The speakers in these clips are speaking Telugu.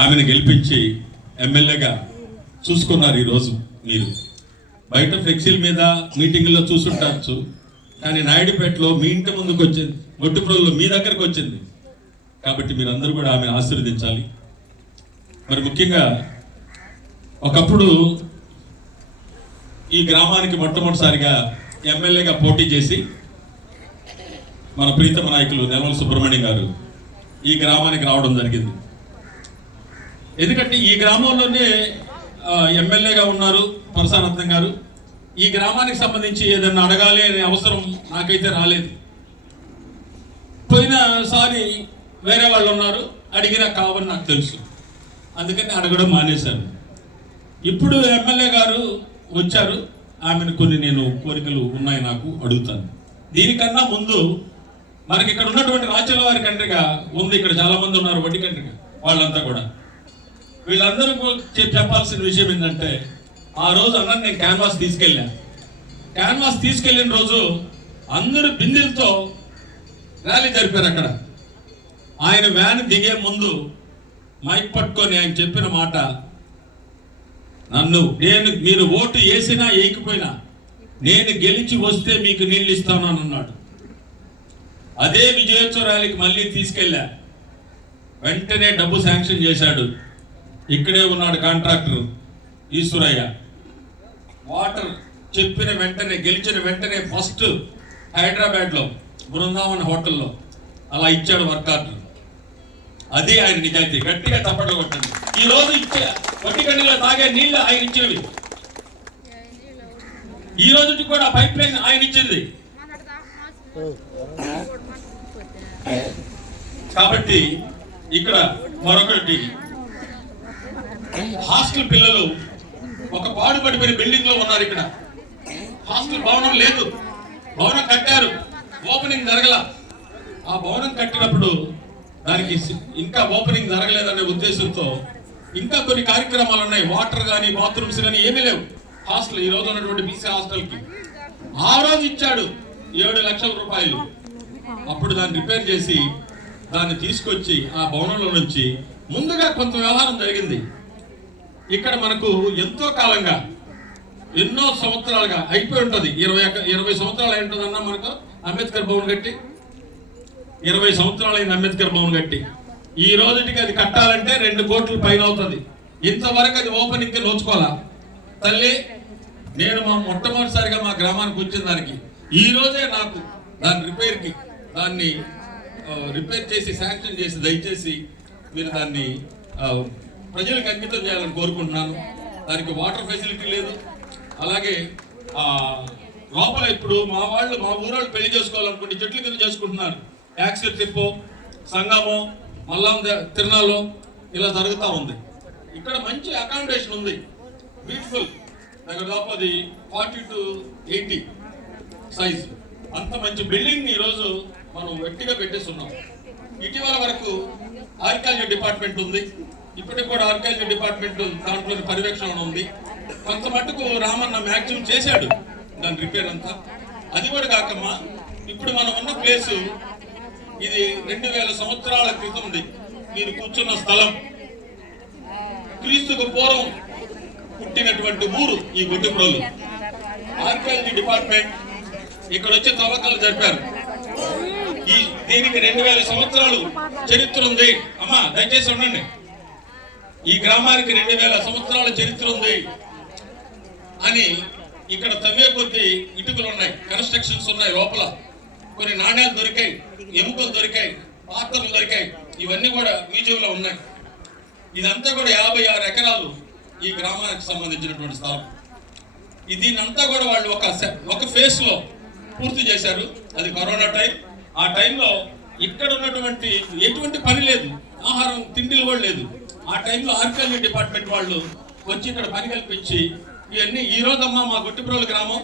ఆమెను గెలిపించి ఎమ్మెల్యేగా చూసుకున్నారు. ఈరోజు మీరు బయట ఫ్లెక్సీల మీద మీటింగ్లో చూసుంటారు, కానీ నాయుడుపేటలో మీ ఇంటి ముందుకు వచ్చింది, గొట్టిప్రోలులో మీ దగ్గరకు వచ్చింది. కాబట్టి మీరందరూ కూడా ఆమెను ఆశీర్వదించాలి. మరి ముఖ్యంగా ఒకప్పుడు ఈ గ్రామానికి మొట్టమొదటిసారిగా ఎమ్మెల్యేగా పోటీ చేసి మన ప్రీతమ నాయకులు నెలవల సుబ్రహ్మణ్యం గారు ఈ గ్రామానికి రావడం జరిగింది. ఎందుకంటే ఈ గ్రామంలోనే ఎమ్మెల్యేగా ఉన్నారు పరసానందం గారు. ఈ గ్రామానికి సంబంధించి ఏదన్నా అడగాలి అనే అవసరం నాకైతే రాలేదు. పోయినసారి వేరే వాళ్ళు ఉన్నారు, అడిగినా కావని నాకు తెలుసు, అందుకని అడగడం మానేశాను. ఇప్పుడు ఎమ్మెల్యే గారు వచ్చారు, ఆమెను కొన్ని నేను కోరికలు ఉన్నాయి నాకు, అడుగుతాను. దీనికన్నా ముందు మనకి ఇక్కడ ఉన్నటువంటి రాజ్యాల వారి కంట్రీగా ఉంది, ఇక్కడ చాలా మంది ఉన్నారు వడ్డీ కంట్రీగా, వాళ్ళంతా కూడా వీళ్ళందరూ చెప్పాల్సిన విషయం ఏంటంటే, ఆ రోజు అన్న నేను క్యాన్వాస్ తీసుకెళ్ళిన రోజు అందరూ బిందెలతో ర్యాలీ జరిపారు. అక్కడ ఆయన వ్యాన్ దిగే ముందు మైక్ పట్టుకొని ఆయన చెప్పిన మాట, మీరు ఓటు వేసినా వేయకపోయినా నేను గెలిచి వస్తే మీకు నీళ్ళు ఇస్తాను అని అన్నాడు. అదే విజయోత్సవ ర్యాలీకి మళ్ళీ తీసుకెళ్ళా, వెంటనే డబ్బు శాంక్షన్ చేశాడు. ఇక్కడే ఉన్నాడు కాంట్రాక్టర్ ఈశ్వరయ్య. వాటర్ చెప్పిన వెంటనే, గెలిచిన వెంటనే ఫస్ట్ హైదరాబాద్లో బృందావన్ హోటల్లో అలా ఇచ్చాడు వర్క్ ఆర్డర్. అదే ఆయన నిజాయితీ. గట్టిగా తప్పడం కొట్టండి. ఈ రోజు ఇచ్చే వడ్డీగండిలో తాగే నీళ్లు ఆయన ఇచ్చేవి, ఈ రోజు కూడా పైప్ లైన్ ఆయన ఇచ్చింది. కాబట్టి ఇక్కడ మరొకటి, హాస్టల్ పిల్లలు ఒక పాడుపడిపోయిన బిల్డింగ్ లో ఉన్నారు. ఇక్కడ హాస్టల్ భవనం లేదు, భవనం కట్టారు, ఓపెనింగ్ జరగల. ఆ భవనం కట్టినప్పుడు దానికి ఇంకా ఓపెనింగ్ జరగలేదనే ఉద్దేశంతో ఇంకా కొన్ని కార్యక్రమాలు ఉన్నాయి. వాటర్ కానీ బాత్రూమ్స్ కానీ ఏమీ లేవు హాస్టల్, ఈ రోజు ఉన్నటువంటి బీసీ హాస్టల్కి. ఆ రోజు ఇచ్చాడు 7 లక్షల రూపాయలు. అప్పుడు దాన్ని రిపేర్ చేసి దాన్ని తీసుకొచ్చి ఆ భవనంలో నుంచి ముందుగా కొంత వ్యవహారం జరిగింది. ఇక్కడ మనకు ఎంతో కాలంగా, ఎన్నో సంవత్సరాలుగా అయిపోయి ఉంటుంది, 20 సంవత్సరాలు అయి ఉంటుంది అన్న మనకు అంబేద్కర్ భవన్ కట్టి. 20 సంవత్సరాలు అయింది అంబేద్కర్ భవన్ కట్టి. ఈ రోజుకి అది కట్టాలంటే 2 కోట్ల పైన అవుతుంది. ఇంతవరకు అది ఓపెనింగ్కి నోచుకోవాలా తల్లి. నేను మొట్టమొదటిసారిగా మా గ్రామానికి వచ్చిన దానికి ఈ రోజే నాకు దాన్ని రిపేర్ చేసి శాంక్షన్ చేసి దయచేసి మీరు దాన్ని ప్రజలకు అంకితం చేయాలని కోరుకుంటున్నాను. దానికి వాటర్ ఫెసిలిటీ లేదు. అలాగే లోపల ఇప్పుడు మా ఊరోళ్ళు పెళ్లి చేసుకోవాలనుకుంటే చెట్ల కింద చేసుకుంటున్నారు. యాక్సిల్ తిప్పో, సంగమో, మల్లాం తిరునాలో ఇలా జరుగుతూ ఉంది. ఇక్కడ మంచి అకామిడేషన్ ఉంది, బ్యూటిఫుల్. దగ్గర దాపది 40 to 80 సైజు, అంత మంచి బిల్డింగ్ ఈరోజు మనం గట్టిగా పెట్టేస్తున్నాం. ఇటీవల వరకు ఆర్కియాలజీ డిపార్ట్మెంట్ ఉంది, ఇప్పటికి కూడా ఆర్కియాలజీ డిపార్ట్మెంట్ దాంట్లో పర్యవేక్షణ ఉంది. కొంత మట్టుకు రామన్న మ్యాక్సిమం చేశాడు దాని రిపేర్ అంతా. అది కూడా కాకమ్మా, ఇప్పుడు మనం ఉన్న ప్లేసు ఇది 2000 సంవత్సరాల క్రితం ఉంది. మీరు కూర్చున్న స్థలం క్రీస్తుకు పూర్వం పుట్టినటువంటి ఊరు ఈ గొట్టిప్రోలు. ఆర్కియాలజీ డిపార్ట్మెంట్ ఇక్కడ వచ్చి తవ్వకాలు జరిపారు. దీనికి 2000 సంవత్సరాలు చరిత్ర ఉంది. అమ్మా దయచేసి ఉండండి. ఈ గ్రామానికి 2000 సంవత్సరాల చరిత్ర ఉంది అని ఇక్కడ తవ్వే కొద్ది ఇటుకలు ఉన్నాయి, కన్స్ట్రక్షన్స్ ఉన్నాయి, లోపల కొన్ని నాణ్యాలు దొరికాయి, ఎముకలు దొరికాయి, పాత్రలు దొరికాయి. ఇవన్నీ కూడా మ్యూజియంలో ఉన్నాయి. ఇదంతా కూడా 56 ఎకరాలు ఈ గ్రామానికి సంబంధించినటువంటి స్థలం. దీనంతా కూడా వాళ్ళు ఒక ఫేస్ లో పూర్తి చేశారు. అది కరోనా టైం. ఆ టైంలో ఇక్కడ ఉన్నటువంటి ఎటువంటి పని లేదు, ఆహారం తిండిలు కూడా లేదు. ఆ టైంలో ఆర్కియాలజీ డిపార్ట్మెంట్ వాళ్ళు వచ్చి ఇక్కడ పని కల్పించి ఇవన్నీ. ఈ రోజమ్మా మా గొట్టిప్రోలు గ్రామం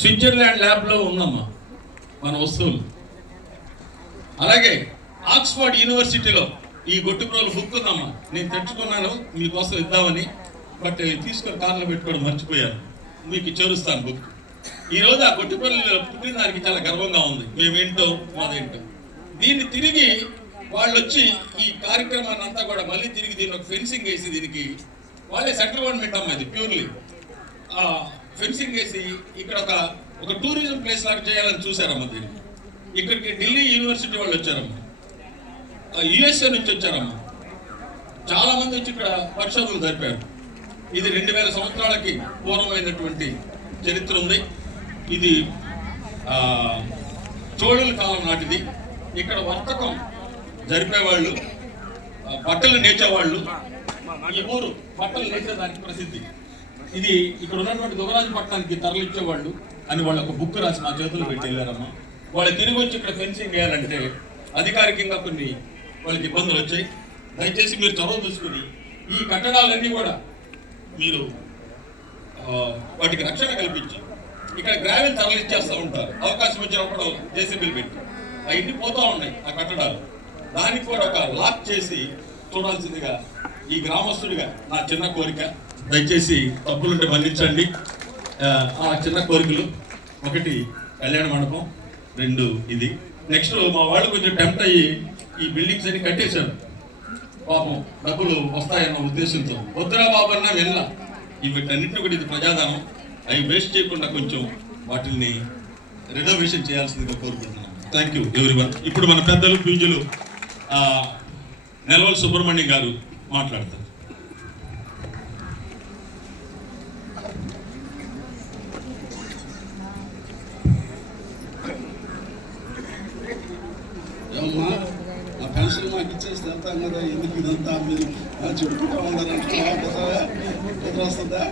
స్విట్జర్లాండ్ ల్యాబ్ లో ఉందమ్మా మన వస్తువులు. అలాగే ఆక్స్ఫర్డ్ యూనివర్సిటీలో ఈ గొట్టిప్రోలు బుక్ ఉందమ్మా, నేను తెచ్చుకున్నాను మీకోసం ఇద్దామని, బట్ తీసుకొని కార్లో పెట్టుకోవడం మర్చిపోయాను. మీకు చేరుస్తాను బుక్. ఈ రోజు ఆ గొట్టిప్రోలు పుట్టిన దానికి చాలా గర్వంగా ఉంది. మేమేంటో మాదేంటో. దీన్ని తిరిగి వాళ్ళు వచ్చి ఈ కార్యక్రమాన్ని అంతా కూడా మళ్ళీ తిరిగి దీన్ని ఒక ఫెన్సింగ్ వేసి దీనికి వాళ్ళే సెంట్రల్ గవర్నమెంట్ అమ్మా ఇది ప్యూర్లీ ఫెన్సింగ్ వేసి ఇక్కడ ఒక టూరిజం ప్లేస్ లాగా చేయాలని చూసారమ్మా దీన్ని. ఇక్కడికి ఢిల్లీ యూనివర్సిటీ వాళ్ళు వచ్చారమ్మా, యుఎస్ఏ నుంచి వచ్చారమ్మా, చాలా మంది వచ్చి ఇక్కడ పరిశోధనలు జరిపారు. ఇది 2000 సంవత్సరాలకి పూర్వమైనటువంటి చరిత్ర ఉంది. ఇది చోళుల కాలం నాటిది. ఇక్కడ వర్తకం జరిపేవాళ్ళు, బట్టలు నేర్చేవాళ్ళు, ఈ ఊరు బట్టలు నేర్చేదానికి ప్రసిద్ధి. ఇది ఇక్కడ ఉన్నటువంటి దుగరాజపట్నానికి తరలించేవాళ్ళు అని వాళ్ళు ఒక బుక్ రాసి మా చేతులు పెట్టి వెళ్ళారమ్మా. వాళ్ళు తిరిగి వచ్చి ఇక్కడ ఫెన్సింగ్ వేయాలంటే అధికారికంగా కొన్ని వాళ్ళకి ఇబ్బందులు వచ్చాయి. దయచేసి మీరు చొరవ చూసుకుని ఈ కట్టడాలన్నీ కూడా మీరు వాటికి రక్షణ కల్పించి ఇక్కడ గ్రావెల్ తరలిచ్చేస్తూ ఉంటారు. అవకాశం వచ్చినప్పుడు జేసీబీలు పెట్టి అవన్నీ పోతూ ఉన్నాయి ఆ కట్టడాలు. దానికి కూడా ఒక లాక్ చేసి చూడాల్సిందిగా ఈ గ్రామస్తుడిగా నా చిన్న కోరిక. దయచేసి తప్పులుంటే మన్నించండి. ఆ చిన్న కోరికలు, 1 కళ్యాణ మండపం, 2 ఇది. నెక్స్ట్ మా వాళ్ళు కొంచెం టెంప్ట్ అయ్యి ఈ బిల్డింగ్స్ అన్ని కట్టేశారు. పాపం డబ్బులు వస్తాయన్న ఉద్దేశంతో వద్దురా బాబు అన్నా వెళ్ళా. వీటన్నింటినీ కూడా ఇది ప్రజాధనం, అవి వేస్ట్ చేయకుండా కొంచెం వాటిని రిజర్వేషన్ చేయాల్సిందిగా కోరుకుంటున్నాను. Thank you everyone. ఇప్పుడు మన పెద్దలు పూజలు నెలవల్ సుబ్రహ్మణ్యం గారు మాట్లాడతారు. అమ్మా ఆ పెన్షన్ మాకు ఇచ్చేసి వెళ్తాం కదా, ఎందుకు ఇదంతా మీరు చెప్పుకుంటూ ఉన్నారంటే వస్తుందా?